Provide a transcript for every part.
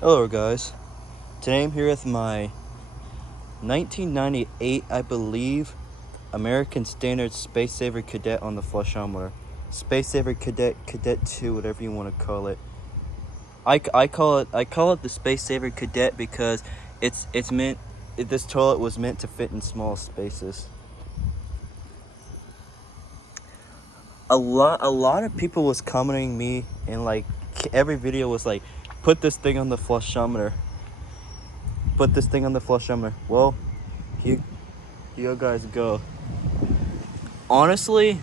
Hello guys, today I'm here with my 1998, I believe, American Standard Spacesaver Cadet on the flushometer. Spacesaver Cadet, Cadet 2, whatever you want to call it. I call it the Spacesaver Cadet because this toilet was meant to fit in small spaces. A lot of people was commenting me, and like every video was like, put this thing on the flushometer. Put this thing on the flushometer. Well, here you guys go. Honestly,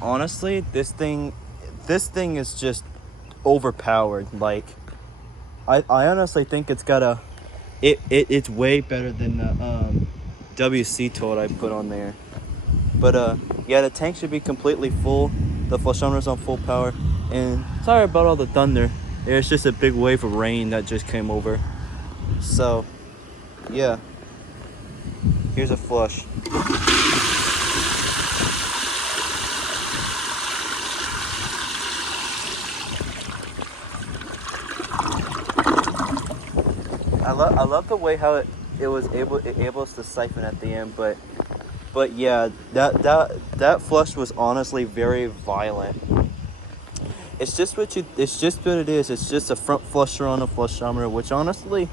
this thing is just overpowered. Like, I honestly think it's it's way better than the WC toilet I put on there. But yeah, the tank should be completely full. The flushometer's on full power. And sorry about all the thunder. There's just a big wave of rain that just came over. So yeah, here's a flush. I love the way how it was able to siphon at the end, but yeah, that flush was honestly very violent. It's just what it is. It's just a front flusher on a flushometer, which honestly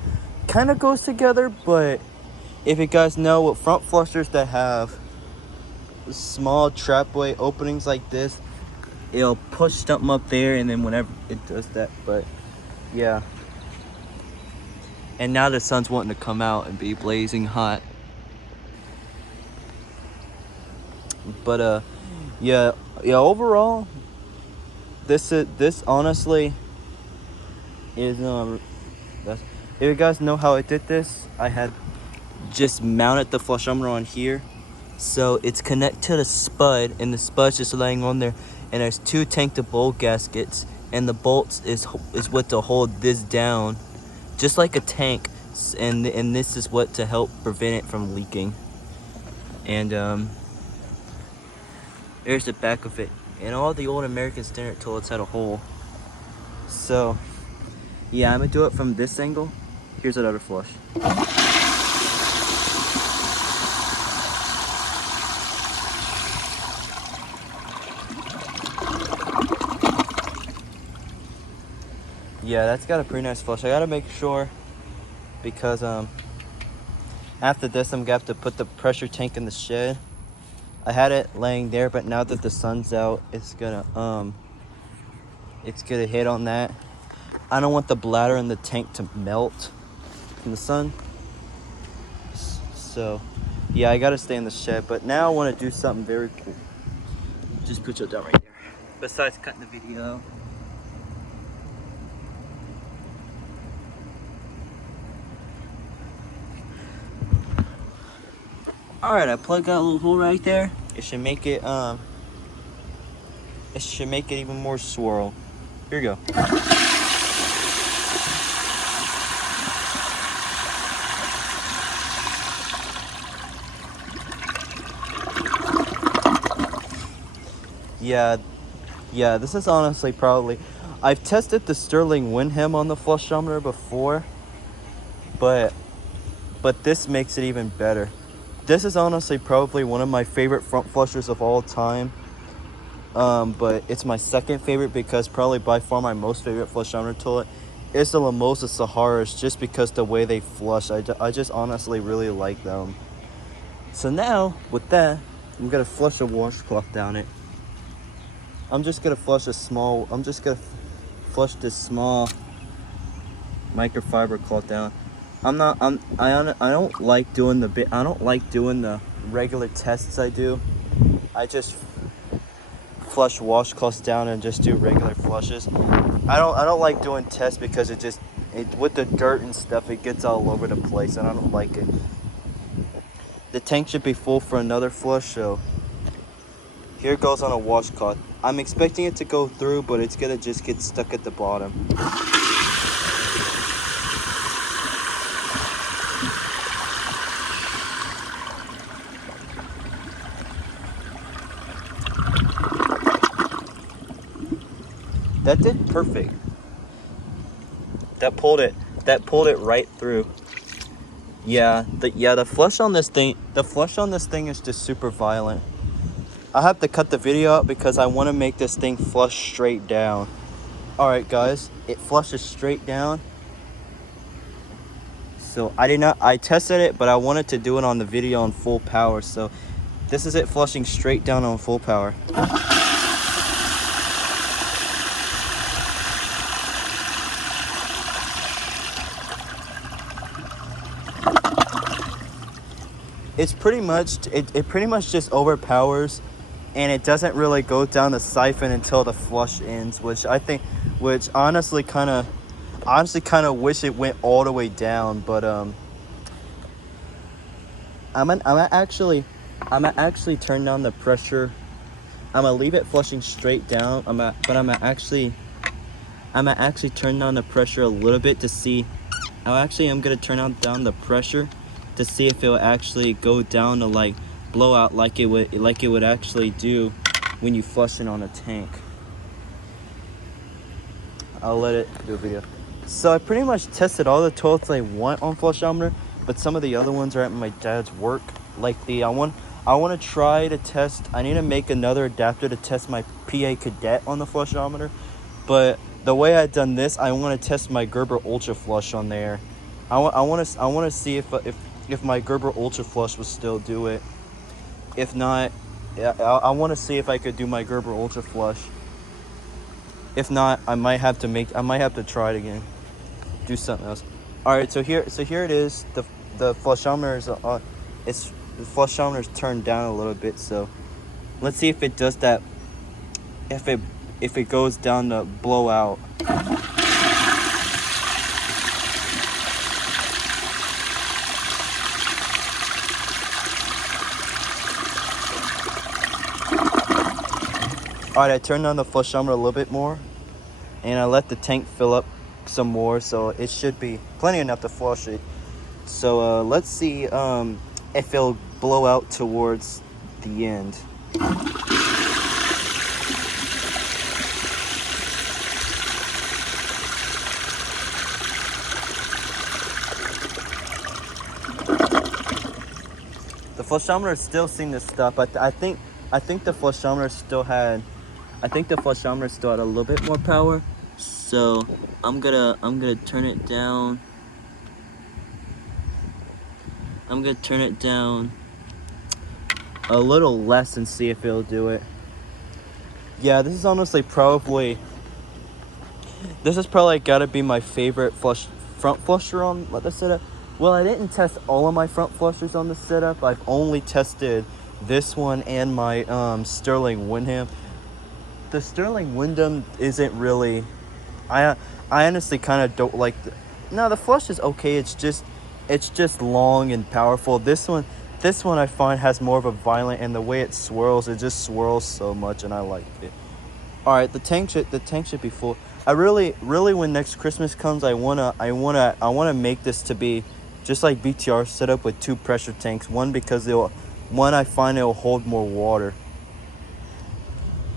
kind of goes together. But if you guys know what front flushers that have small trapway openings like this, it'll push something up there, and then whenever it does that, but yeah. And now the sun's wanting to come out and be blazing hot. But yeah, overall, this honestly is if you guys know how I did this, I had just mounted the flushometer on here, so it's connected to the spud, and the spud's just laying on there, and there's two tank to bolt gaskets, and the bolts is what to hold this down, just like a tank, and this is what to help prevent it from leaking. And there's the back of it, and all the old American Standard toilets had a hole. So yeah, I'm gonna do it from this angle. Here's another flush. Yeah, that's got a pretty nice flush. I gotta make sure, because after this I'm gonna have to put the pressure tank in the shed. I had it laying there, but now that the sun's out, it's gonna hit on that. I don't want the bladder in the tank to melt in the sun. So yeah, I gotta stay in the shed. But now I want to do something very cool. Just put it down right there. Besides cutting the video. Alright, I plugged out a little hole right there. It should make it even more swirl. Here you go. Yeah, this is honestly probably, I've tested the Sterling Windham on the flushometer before, but this makes it even better. This is honestly probably one of my favorite front flushers of all time. But it's my second favorite, because probably by far my most favorite flushometer toilet is the Lamosa Saharas, just because the way they flush. I just honestly really like them. So now, with that, I'm gonna flush a washcloth down it. I'm just gonna flush this small microfiber cloth down. I don't like doing the regular tests I do. I just flush washcloths down and just do regular flushes. I don't like doing tests, because with the dirt and stuff, it gets all over the place, and I don't like it. The tank should be full for another flush, so here it goes on a washcloth. I'm expecting it to go through, but it's gonna just get stuck at the bottom. That did perfect. That pulled it that pulled it right through. Yeah, the flush on this thing is just super violent. I have to cut the video out because I want to make this thing flush straight down. Alright guys, it flushes straight down. So I tested it, but I wanted to do it on the video on full power. So this is it flushing straight down on full power. It's pretty much, it pretty much just overpowers, and it doesn't really go down the siphon until the flush ends, which honestly kind of wish it went all the way down. But I'm gonna actually turn down the pressure. I'm gonna leave it flushing straight down. I'm gonna actually turn down the pressure a little bit to see. I'm gonna turn down the pressure to see if it will actually go down to like blow out like it would actually do when you flush it on a tank. I'll let it do a video. So I pretty much tested all the toilets I want on flushometer, but some of the other ones are at my dad's work. Like I want to try to test. I need to make another adapter to test my PA Cadet on the flushometer, but the way I've done this, I want to test my Gerber Ultra Flush on there. I want to see if my Gerber Ultra Flush will still do it. If not, I want to see if I could do my Gerber Ultra Flush. If not, I might have to try it again. Do something else. All right, so here it is. The flushometer is the flushometer is turned down a little bit. So let's see if it does that. If it goes down to blow out. Alright, I turned on the flushometer a little bit more, and I let the tank fill up some more, so it should be plenty enough to flush it. So let's see if it'll blow out towards the end. The flushometer still seemed to stop. I think the flushometer still had. I think the flushometer still had a little bit more power, so I'm gonna turn it down. I'm gonna turn it down a little less and see if it'll do it. Yeah, this is honestly probably gotta be my favorite front flusher on the setup. Well, I didn't test all of my front flushers on the setup. I've only tested this one and my Sterling Windham. The Sterling Windham isn't really. I honestly kind of don't like. No, the flush is okay. It's just long and powerful. This one I find has more of a violent, and the way it just swirls so much, and I like it. All right, the tank should be full. I really when next Christmas comes, I wanna make this to be just like BTR setup with 2 pressure tanks. One because I find it'll hold more water.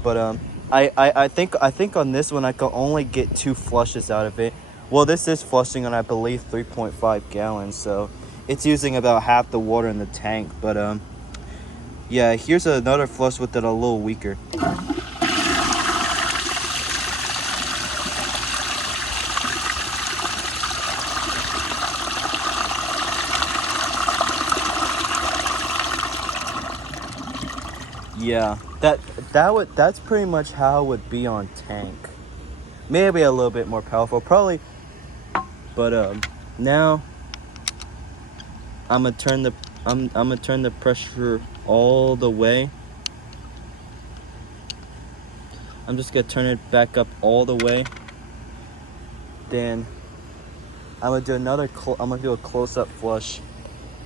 But I think on this one I can only get 2 flushes out of it. Well, this is flushing on, I believe, 3.5 gallons, so it's using about half the water in the tank. But yeah, here's another flush with it a little weaker. Yeah, that's pretty much how it would be on tank. Maybe a little bit more powerful, probably. But now I'm gonna turn the pressure all the way. I'm just gonna turn it back up all the way. Then I'm gonna do a close-up flush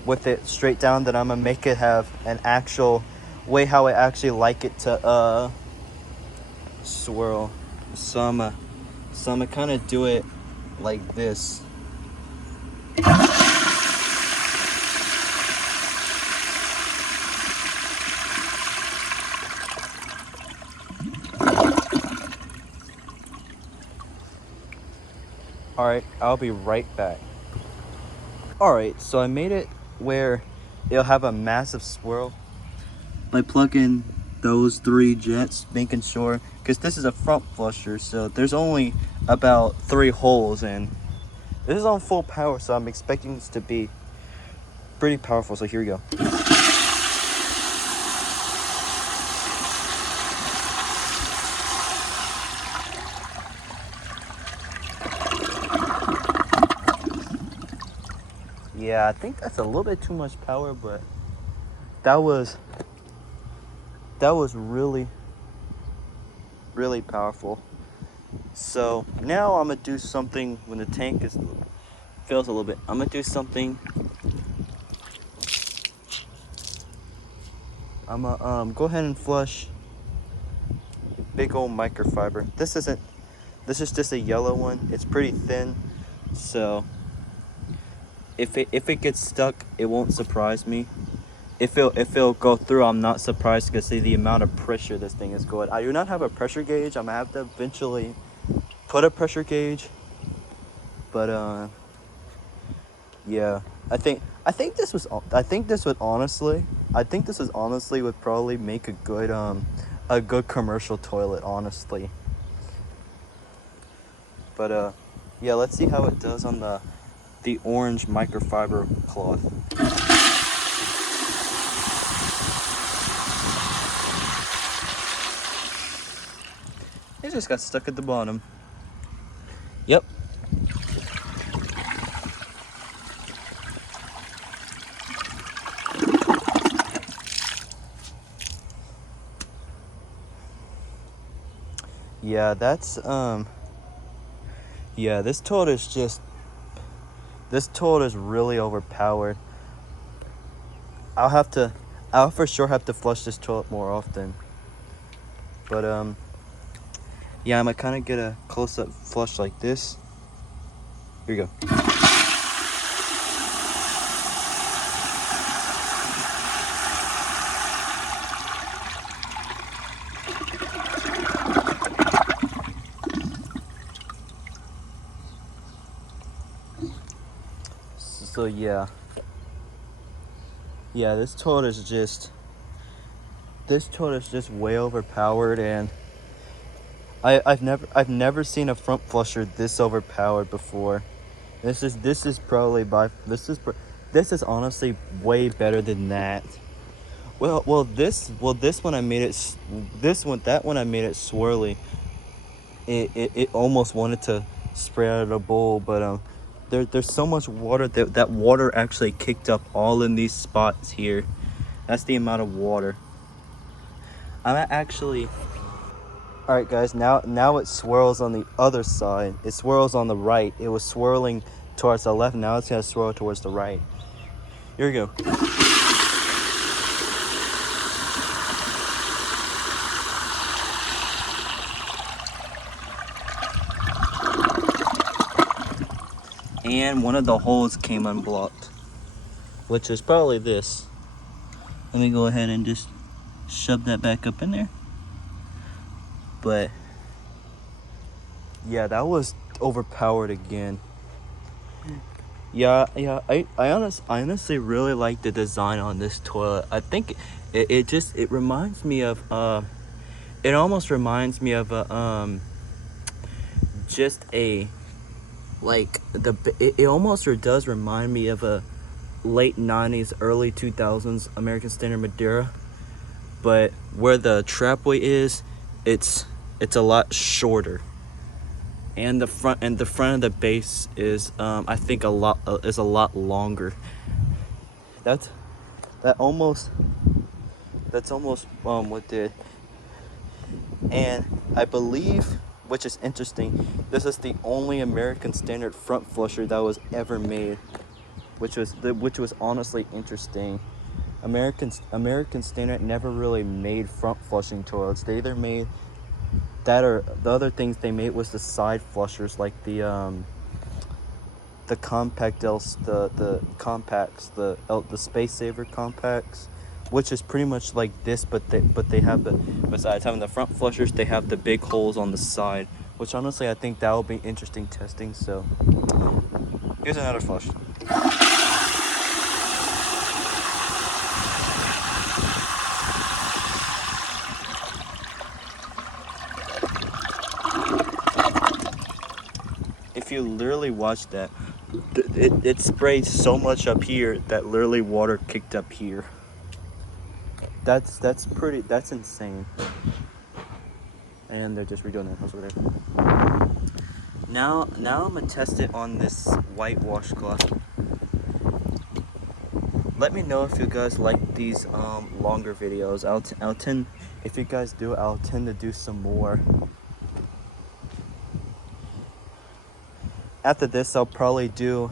with it straight down. Then I'm gonna make it have an actual way how I actually like it to swirl. So I'm gonna kind of do it like this. Alright, I'll be right back. Alright, so I made it where it'll have a massive swirl by plugging those 3 jets, making sure, because this is a front flusher, so there's only about 3 holes, and this is on full power, so I'm expecting this to be pretty powerful. So here we go. Yeah, I think that's a little bit too much power, but that was really powerful. So now I'm gonna do something when the tank fills a little bit. I'm gonna do something. I'm gonna go ahead and flush big old microfiber. This is just a yellow one. It's pretty thin, so if it gets stuck, it won't surprise me. If it'll go through, I'm not surprised, because see the amount of pressure this thing is going. I do not have a pressure gauge. I'm gonna have to eventually put a pressure gauge, but yeah, I think this would honestly would probably make a good commercial toilet, honestly. But yeah, let's see how it does on the orange microfiber cloth. It just got stuck at the bottom. Yep. Yeah, that's yeah, this toilet is really overpowered. I'll for sure have to flush this toilet more often. But yeah, I'm gonna kind of get a close-up flush like this. Here we go. So yeah, this toilet is just way overpowered, and I've never seen a front flusher this overpowered before. This is honestly way better than that. This one I made it. That one I made it swirly. It almost wanted to spray out of the bowl, but there's so much water that water actually kicked up all in these spots here. That's the amount of water. I'm actually. All right, guys. Now it swirls on the other side. It swirls on the right. It was swirling towards the left. Now it's gonna swirl towards the right. Here we go. And one of the holes came unblocked, which is probably this. Let me go ahead and just shove that back up in there. But yeah, that was overpowered again. Yeah, I honestly really like the design on this toilet. I think it reminds me of it almost reminds me of a just a like it almost does remind me of a late 90s early 2000s American Standard Madeira, but where the trapway is, it's a lot shorter, and the front of the base is I think a lot longer. That's almost what did. And I believe, which is interesting, this is the only American Standard front flusher that was ever made, which was honestly interesting. American Standard never really made front flushing toilets. They either made that, or the other things they made was the side flushers, like the compacts, the spacesaver compacts, which is pretty much like this, but they have besides having the front flushers, they have the big holes on the side which honestly I think that will be interesting testing. So here's another flush. If you literally watch that, it sprayed so much up here that literally water kicked up here. That's insane. And they're just redoing that over there. Now I'm gonna test it on this white washcloth. Let me know if you guys like these longer videos. I'll tend, if you guys do, I'll tend to do some more. After this, I'll probably do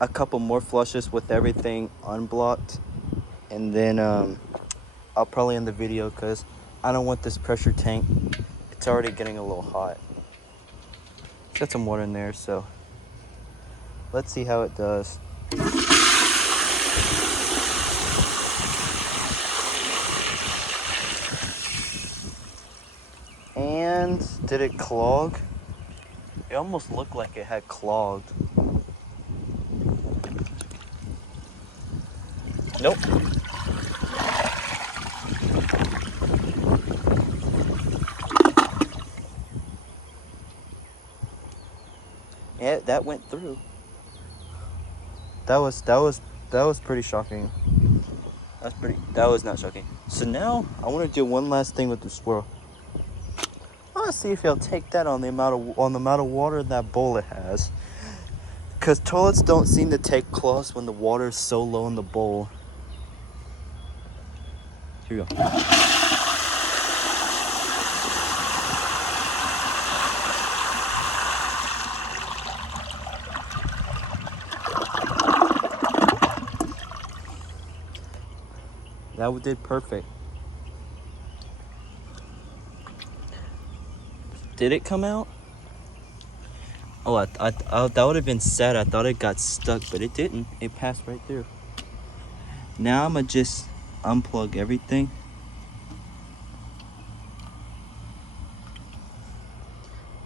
a couple more flushes with everything unblocked, and then I'll probably end the video because I don't want this pressure tank. It's already getting a little hot. It's got some water in there, so let's see how it does. And did it clog? It almost looked like it had clogged. Nope. Yeah, that went through. That was pretty shocking. That was not shocking. So now I want to do one last thing with the swirl. I want to see if he'll take that on the amount of water that bowl it has. Because toilets don't seem to take cloths when the water is so low in the bowl. Here we go. That did perfect. Did it come out? Oh, I that would have been sad. I thought it got stuck, but it didn't. It passed right through. Now I'm gonna just unplug everything.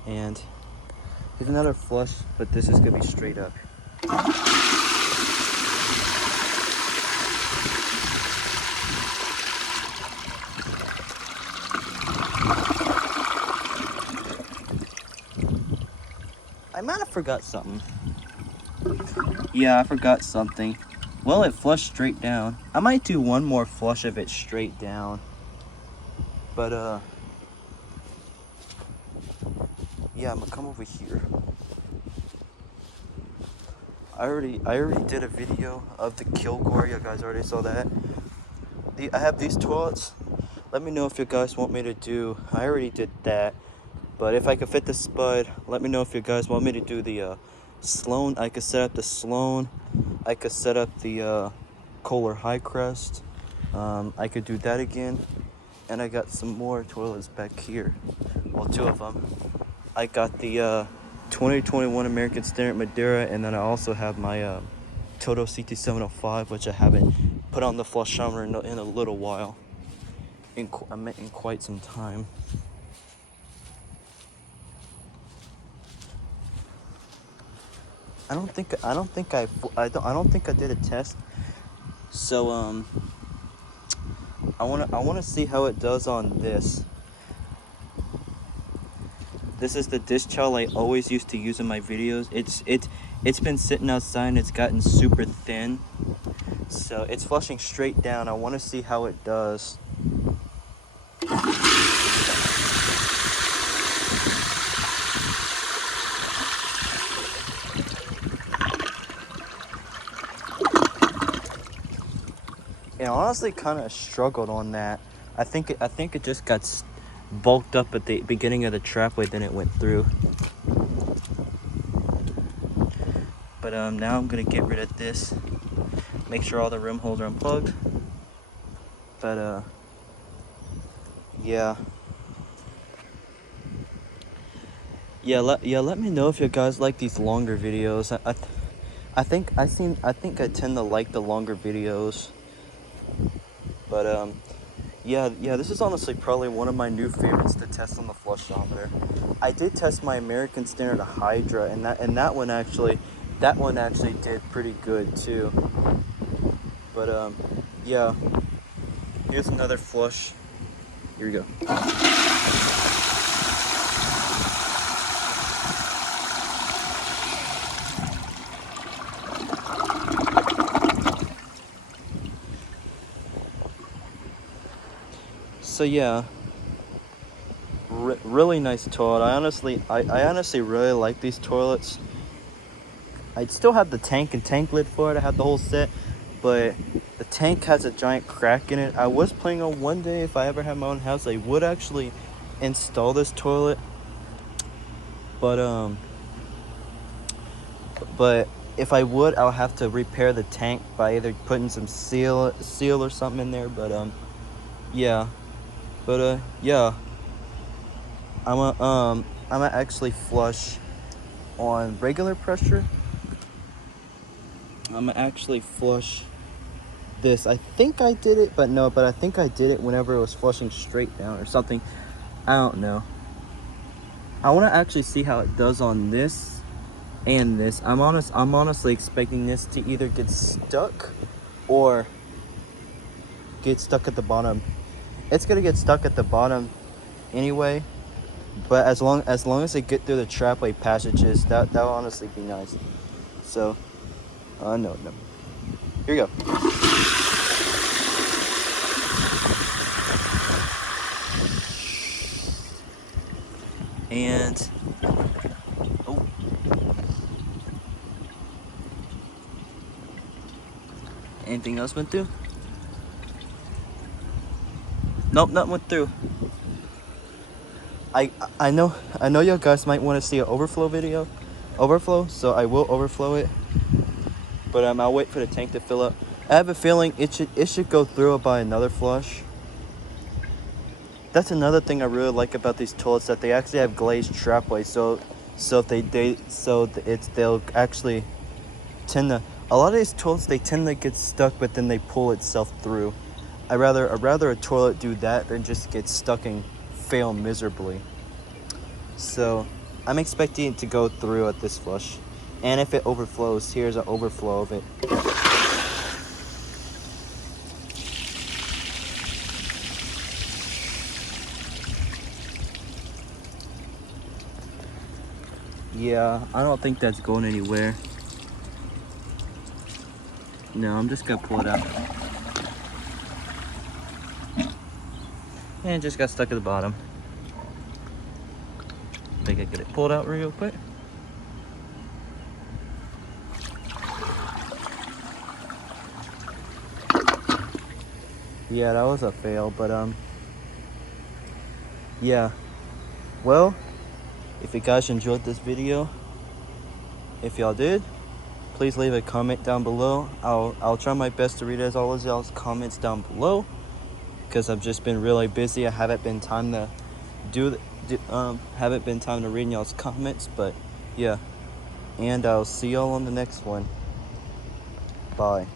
And here's another flush, but this is gonna be straight up. I might have forgot something. Yeah, I forgot something. Well, it flushed straight down. I might do one more flush of it straight down. But yeah, I'm gonna come over here. I already did a video of the Kilgore. You guys already saw that. I have these toilets. Let me know if you guys want me to do. I already did that. But if I could fit the spud, let me know if you guys want me to do the Sloan. I could set up the Sloan. I could set up the Kohler High Crest. I could do that again. And I got some more toilets back here. Well, two of them. I got the 2021 American Standard Madeira, and then I also have my Toto CT705, which I haven't put on the flushometer in a little while. In quite some time. I don't think I did a test. So I wanna see how it does on this. This is the dish towel I always used to use in my videos. It's been sitting outside and it's gotten super thin. So it's flushing straight down. I wanna see how it does. And I honestly kind of struggled on that. I think it just got bulked up at the beginning of the trapway, then it went through. But now I'm gonna get rid of this. Make sure all the rim holes are unplugged. But yeah. Let me know if you guys like these longer videos. I think I tend to like the longer videos. But Yeah, this is honestly probably one of my new favorites to test on the flushometer. I did test my American Standard Hydra, and that one actually did pretty good too. But yeah, here's another flush. Here we go. So yeah, really nice toilet. I honestly really like these toilets. I still have the tank and tank lid for it. I have the whole set, but the tank has a giant crack in it. I was planning on one day, if I ever have my own house, I would actually install this toilet. But if I would, I'll have to repair the tank by either putting some seal or something in there. But yeah. But yeah. I'm gonna actually flush on regular pressure. I'm gonna actually flush this. I think I did it, but I think I did it whenever it was flushing straight down or something. I don't know. I want to actually see how it does on this and this. I'm honestly expecting this to either get stuck or get stuck at the bottom. It's gonna get stuck at the bottom anyway, but as long as they get through the trapway passages, that'll honestly be nice. So no, here you go. And oh, anything else went through? Nope, nothing went through. I know you guys might want to see an overflow, so I will overflow it. But I'll wait for the tank to fill up. I have a feeling it should go through by another flush. That's another thing I really like about these toilets, that they actually have glazed trapways. So if they'll actually tend to, a lot of these toilets, they tend to get stuck, but then they pull itself through. I'd rather a toilet do that than just get stuck and fail miserably. So I'm expecting it to go through at this flush. And if it overflows, here's an overflow of it. Yeah, I don't think that's going anywhere. No, I'm just gonna pull it out. And it just got stuck at the bottom. I think I get it pulled out real quick. Yeah, that was a fail, but yeah. Well, if you guys enjoyed this video, if y'all did, please leave a comment down below. I'll try my best to read as all of y'all's comments down below, because I've just been really busy. I haven't been time to haven't been time to read y'all's comments, but yeah. And I'll see y'all on the next one. Bye.